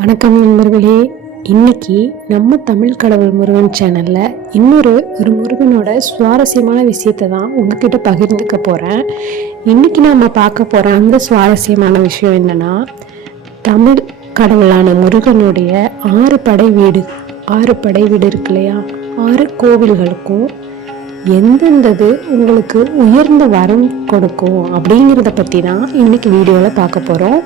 வணக்கம் நண்பர்களே. இன்னைக்கு நம்ம தமிழ் கடவுள் முருகன் சேனல்ல இன்னொரு முருகனோட சுவாரஸ்யமான விஷயத்தை தான் உங்ககிட்ட பகிர்ந்துக்க போறேன். இன்னைக்கு நாம பார்க்க போற அந்த சுவாரஸ்யமான விஷயம் என்னன்னா, தமிழ் கடவுளான முருகனுடைய 6 படை வீடு இருக்கு இல்லையா, 6 கோவில்களுக்கும் எந்தெந்தது உங்களுக்கு உயர்ந்த வரம் கொடுக்கும் அப்படிங்கிறத பற்றி தான் இன்னைக்கு வீடியோவில் பார்க்க போகிறோம்.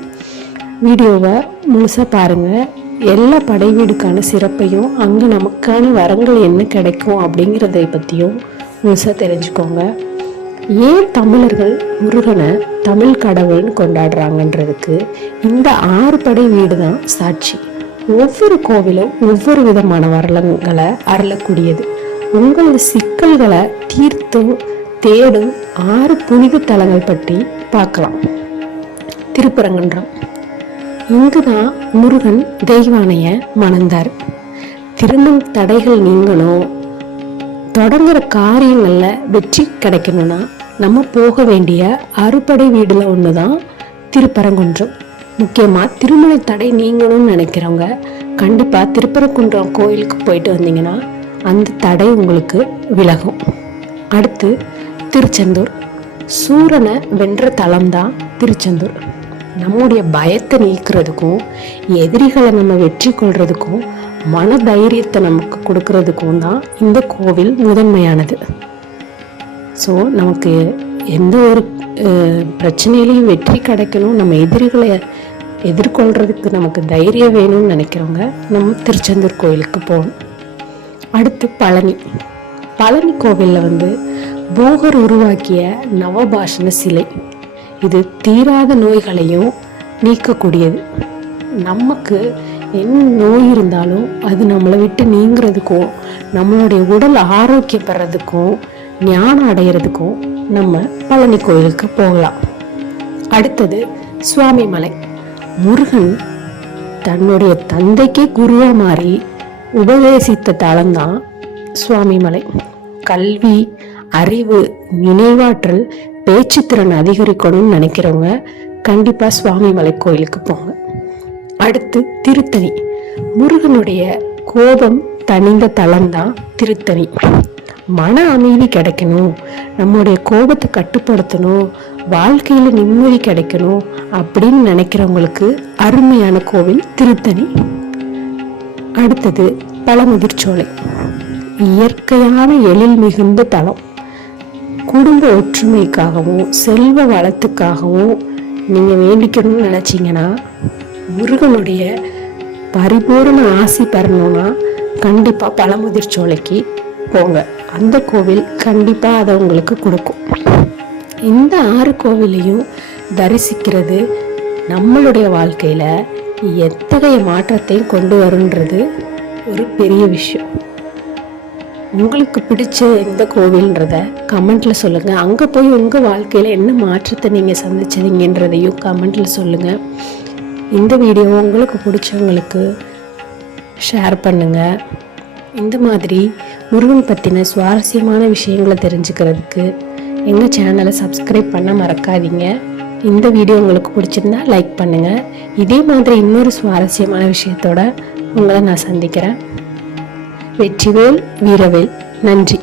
வீடியோவை முழுசாக பாருங்கள். எல்லா படை வீடுக்கான சிறப்பையும் அங்கே நமக்கான வரங்கள் என்ன கிடைக்கும் அப்படிங்கிறத பற்றியும் முழுசாக தெரிஞ்சுக்கோங்க. ஏன் தமிழர்கள் முருகனை தமிழ் கடவுள்னு கொண்டாடுறாங்கன்றதுக்கு இந்த 6 படை வீடு தான் சாட்சி. ஒவ்வொரு கோவிலும் ஒவ்வொரு விதமான வரலங்களை அருளக்கூடியது. உங்களது சிக்கல்களை தீர்த்தும் தேடும் 6 புனித தலங்கள் பற்றி பார்க்கலாம். திருப்பரங்குன்றம், இங்குதான் முருகன் தெய்வானைய மணந்தார். திருமண தடைகள் நீங்கணும், தொடங்குற காரியங்கள்ல வெற்றி கிடைக்கணும்னா நம்ம போக வேண்டிய அறுபடை வீடுல ஒண்ணுதான் திருப்பரங்குன்றம். முக்கியமா திருமண தடை நீங்கணும்னு நினைக்கிறவங்க கண்டிப்பா திருப்பரங்குன்றம் கோயிலுக்கு போயிட்டு வந்தீங்கன்னா அந்த தடை உங்களுக்கு விலகும். அடுத்து திருச்செந்தூர், சூரனை வென்ற தலம்தான் திருச்செந்தூர். நம்முடைய பயத்தை நீக்கிறதுக்கும் எதிரிகளை நம்ம வெற்றி கொள்றதுக்கும் மன தைரியத்தை நமக்கு கொடுக்கறதுக்கும் தான் இந்த கோவில் முதன்மையானது. ஸோ நமக்கு எந்த ஒரு பிரச்சனையிலையும் வெற்றி கிடைக்கணும், நம்ம எதிரிகளை எதிர்கொள்றதுக்கு நமக்கு தைரியம் வேணும்னு நினைக்கிறவங்க நம்ம திருச்செந்தூர் கோயிலுக்கு போகணும். அடுத்து பழனி கோவிலில் போகர் உருவாக்கிய நவபாஷண சிலை. இது தீராத நோய்களையும் நீக்கக்கூடியது. நமக்கு என்ன நோய் இருந்தாலும் அது நம்மளை விட்டு நீங்கிறதுக்கும் நம்மளுடைய உடல் ஆரோக்கியம் பெறதுக்கும் ஞானம் அடையிறதுக்கும் நம்ம பழனி கோயிலுக்கு போகலாம். அடுத்தது சுவாமிமலை. முருகன் தன்னுடைய தந்தைக்கே குருவா மாறி உபதேசித்த தலம்தான் சுவாமிமலை. கல்வி, அறிவு, நினைவாற்றல், பேச்சுத்திறன் அதிகரிக்கணும்னு நினைக்கிறவங்க கண்டிப்பா சுவாமிமலை கோயிலுக்கு போங்க. அடுத்து திருத்தணி. முருகனுடைய கோபம் தணிந்த தலம்தான் திருத்தணி. மன அமைதி கிடைக்கணும், நம்முடைய கோபத்தை கட்டுப்படுத்தணும், வாழ்க்கையில நிம்மதி கிடைக்கணும் அப்படின்னு நினைக்கிறவங்களுக்கு அருமையான கோவில் திருத்தணி. அடுத்தது பழமுதிர்ச்சோலை. இயற்கையான எழில் மிகுந்த தலம். குடும்ப ஒற்றுமைக்காகவும் செல்வ வளத்துக்காகவும் நீங்க வேண்டிக்கணும்னு நினைச்சீங்கன்னா, முருகனுடைய பரிபூர்ண ஆசி பெறணும்னா கண்டிப்பா பழமுதிர்ச்சோலைக்கு போங்க. அந்த கோவில் கண்டிப்பா அதை உங்களுக்கு கொடுக்கும். இந்த 6 கோவிலையும் தரிசிக்கிறது நம்மளுடைய வாழ்க்கையில எத்தகைய மாற்றத்தை கொண்டு வரும்ன்றது ஒரு பெரிய விஷயம். உங்களுக்கு பிடிச்ச எந்த கோவில்ன்றத கமெண்ட்ல சொல்லுங்க. அங்க போய் உங்க வாழ்க்கையில என்ன மாற்றத்தை நீங்க சந்திச்சீங்கன்றதையும் கமெண்ட்ல சொல்லுங்க. இந்த வீடியோ உங்களுக்கு பிடிச்சவங்களுக்கு ஷேர் பண்ணுங்க. இந்த மாதிரி முருகன் பத்தின சுவாரஸ்யமான விஷயங்களை தெரிஞ்சுக்கிறதுக்கு எங்க சேனலை சப்ஸ்கிரைப் பண்ண மறக்காதீங்க. இந்த வீடியோ உங்களுக்கு பிடிச்சிருந்தா லைக் பண்ணுங்க. இதே மாதிரி இன்னொரு சுவாரஸ்யமான விஷயத்தோட உங்களை நான் சந்திக்கிறேன். வெற்றிவேல் வீரவேல். நன்றி.